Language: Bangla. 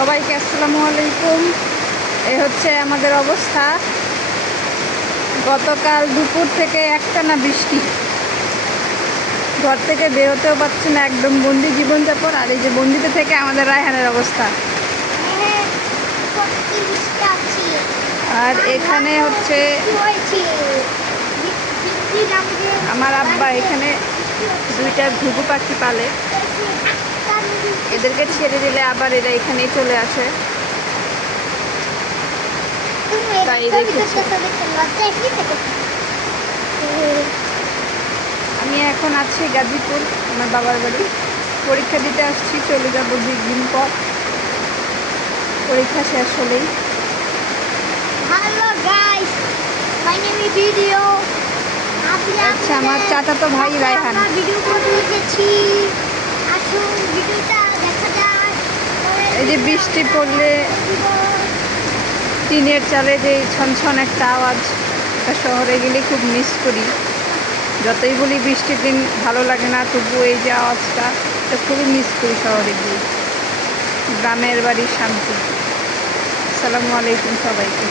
সবাইকে আসসালামু আলাইকুম। এই হচ্ছে আমাদের অবস্থা। গতকাল দুপুর থেকে একটানা বৃষ্টি, ঘর থেকে বেরোতেও পারছি না, একদম বন্দি জীবনযাপন। আর এই যে বন্দিতে থেকে আমাদের রায়হানের অবস্থা। আর এখানে হচ্ছে আমার আব্বা এখানে দুইটা ঘুঘু পাখি পালে, এদেরকে ছেড়ে দিলে আবার এরা এখানেই চলে আসে। তাই আমি এখন আছি গাজীপুর, আমার বাবার বাড়ি। পরীক্ষা দিতে আসছি, চলে যাবো 2 দিন পর, পরীক্ষা শেষ হলেই। আচ্ছা, আমার চাচাতো ভাই রায়হান। এই যে বৃষ্টি পড়লে টিনের চালে যে ছনছন একটা আওয়াজ, এটা শহরে গেলে খুব মিস করি। যতই বলি বৃষ্টির দিন ভালো লাগে না, তবু এই যে আওয়াজটা, এটা খুবই মিস করি শহরে গিয়ে। গ্রামের বাড়ির শান্তি। আসসালামু আলাইকুম সবাইকে।